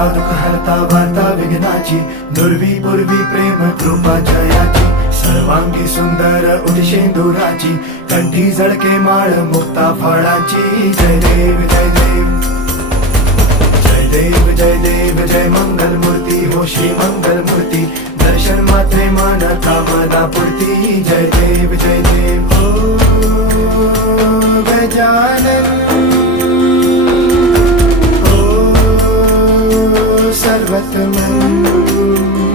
हरता दुःख हरता वार्ता विघ्नाची, दुर्वी पूर्वी प्रेम कृपा जयाची, सर्वांगी सुंदर उदिशेंदुराची, कंठी झळके माळ मुक्ता फळाची. जय देव जय देव जय देव जय देव जय मंगल मूर्ती हो श्री मंगल मूर्ती, दर्शन मात्रे मन कामना पूर्ती. जय देव जय देव हो गजानन हो सर्वतमन.